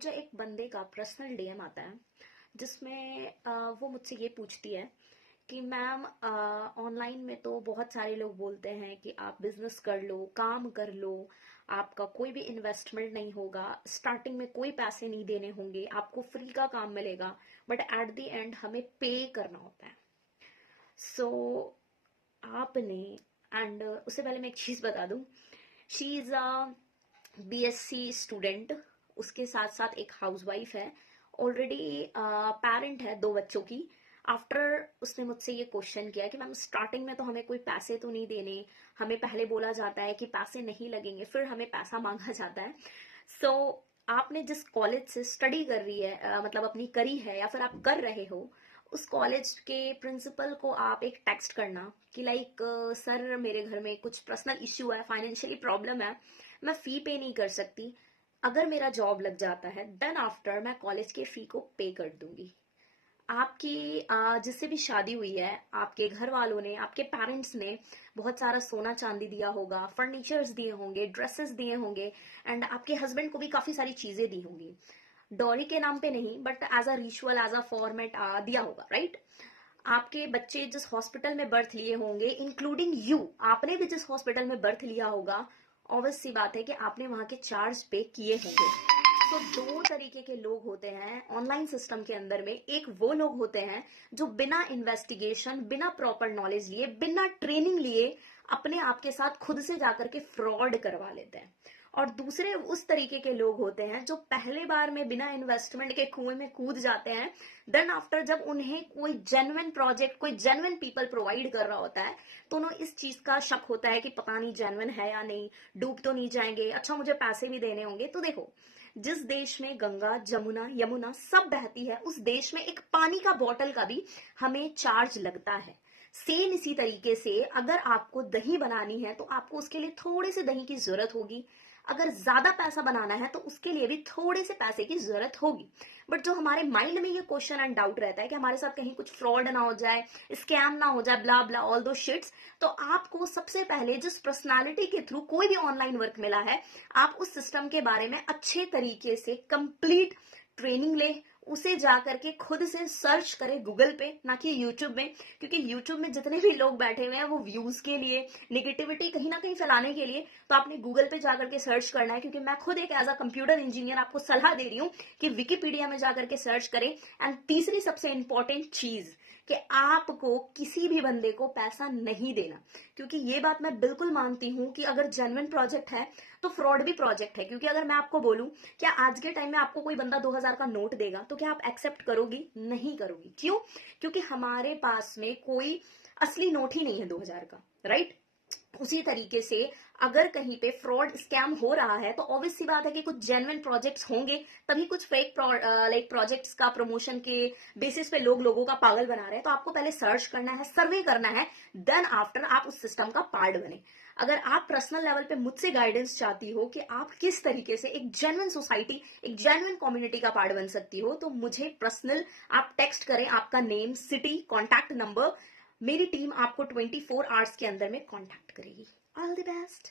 मुझे एक बंदे का पर्सनल डीएम आता है जिसमें वो मुझसे ये पूछती है कि मैम ऑनलाइन में तो बहुत सारे लोग बोलते हैं कि आप बिजनेस कर लो, काम कर लो, आपका कोई भी इन्वेस्टमेंट नहीं होगा, स्टार्टिंग में कोई पैसे नहीं देने होंगे, आपको फ्री का काम मिलेगा, बट एट द एंड हमें पे करना होता है। सो आपने एंड उससे पहले मैं एक चीज बता दूं, she is a BSc student, उसके साथ साथ एक हाउसवाइफ है, ऑलरेडी पेरेंट है दो बच्चों की। आफ्टर उसने मुझसे ये क्वेश्चन किया कि मैम स्टार्टिंग में तो हमें कोई पैसे तो नहीं देने, हमें पहले बोला जाता है कि पैसे नहीं लगेंगे, फिर हमें पैसा मांगा जाता है। सो आपने जिस कॉलेज से स्टडी कर रही है मतलब अपनी करी है या फिर आप कर रहे हो, उस कॉलेज के प्रिंसिपल को आप एक टेक्स्ट करना कि लाइक सर मेरे घर में कुछ पर्सनल इश्यू है, फाइनेंशियली प्रॉब्लम है, मैं फी पे नहीं कर सकती, अगर मेरा जॉब लग जाता है देन आफ्टर मैं कॉलेज के फी को पे कर दूंगी। आपकी जिससे भी शादी हुई है, आपके घर वालों ने, आपके पेरेंट्स ने बहुत सारा सोना चांदी दिया होगा, फर्नीचर्स दिए होंगे, ड्रेसेस दिए होंगे, एंड आपके हस्बैंड को भी काफी सारी चीजें दी होंगी। डॉली के नाम पे नहीं but as a ritual, as a format दिया होगा, राइट? आपके बच्चे जिस हॉस्पिटल में बर्थ लिए होंगे, इंक्लूडिंग यू, आपने भी जिस हॉस्पिटल में बर्थ लिया होगा, ऑब्वियस सी बात है कि आपने वहां के चार्ज पे किए होंगे। तो दो तरीके के लोग होते हैं ऑनलाइन सिस्टम के अंदर में। एक वो लोग होते हैं जो बिना इन्वेस्टिगेशन, बिना प्रॉपर नॉलेज लिए, बिना ट्रेनिंग लिए अपने आप के साथ खुद से जाकर के फ्रॉड करवा लेते हैं। और दूसरे उस तरीके के लोग होते हैं जो पहले बार में बिना इन्वेस्टमेंट के कुएं में कूद जाते हैं, देन आफ्टर जब उन्हें कोई जेन्युइन प्रोजेक्ट, कोई जेन्युइन पीपल प्रोवाइड कर रहा होता है, तो उन्हें इस चीज का शक होता है कि पता नहीं जेन्युइन है या नहीं, डूब तो नहीं जाएंगे, अच्छा मुझे पैसे भी देने होंगे। तो देखो, जिस देश में गंगा, जमुना, यमुना सब बहती है, उस देश में एक पानी का बॉटल का भी हमें चार्ज लगता है। सेम इसी तरीके से अगर आपको दही बनानी है तो आपको उसके लिए थोड़े से दही की जरूरत होगी, अगर ज्यादा पैसा बनाना है तो उसके लिए भी थोड़े से पैसे की जरूरत होगी। बट जो हमारे माइंड में ये क्वेश्चन एंड डाउट रहता है कि हमारे साथ कहीं कुछ फ्रॉड ना हो जाए, स्कैम ना हो जाए, ब्ला ब्ला ऑल दो शिट्स, तो आपको सबसे पहले जिस पर्सनालिटी के थ्रू कोई भी ऑनलाइन वर्क मिला है, आप उस सिस्टम के बारे में अच्छे तरीके से कंप्लीट ट्रेनिंग ले, उसे जाकर के खुद से सर्च करें गूगल पे, ना कि यूट्यूब में। क्योंकि यूट्यूब में जितने भी लोग बैठे हुए हैं वो व्यूज के लिए, निगेटिविटी कहीं ना कहीं फैलाने के लिए, तो आपने गूगल पे जाकर के सर्च करना है। क्योंकि मैं खुद एक एज अ कंप्यूटर इंजीनियर आपको सलाह दे रही हूँ कि विकिपीडिया में जाकर के सर्च करें। एंड तीसरी सबसे इंपॉर्टेंट चीज कि आपको किसी भी बंदे को पैसा नहीं देना, क्योंकि ये बात मैं बिल्कुल मानती हूँ कि अगर जेन्युइन प्रोजेक्ट है तो फ्रॉड भी प्रोजेक्ट है। क्योंकि अगर मैं आपको बोलूं क्या आज के टाइम में आपको कोई बंदा 2000 का नोट देगा तो क्या आप एक्सेप्ट करोगी? नहीं करोगी। क्यों? क्योंकि हमारे पास में कोई असली नोट ही नहीं है 2000 का, राइट? उसी तरीके से अगर कहीं पे फ्रॉड स्कैम हो रहा है तो ऑब्वियस सी बात है कि कुछ जेन्युइन प्रोजेक्ट्स होंगे, तभी कुछ फेक लाइक प्रोजेक्ट्स का प्रमोशन के बेसिस पे लोग लोगों का पागल बना रहे हैं। तो आपको पहले सर्च करना है, सर्वे करना है, देन आफ्टर आप उस सिस्टम का पार्ट बने। अगर आप पर्सनल लेवल पे मुझसे गाइडेंस चाहती हो कि आप किस तरीके से एक जेन्युइन सोसाइटी, एक जेन्युइन कम्युनिटी का पार्ट बन सकती हो, तो मुझे पर्सनल आप टेक्स्ट करें, आपका नेम, सिटी, कॉन्टैक्ट नंबर, मेरी टीम आपको 24 आवर्स के अंदर में कॉन्टैक्ट करेगी। All the best.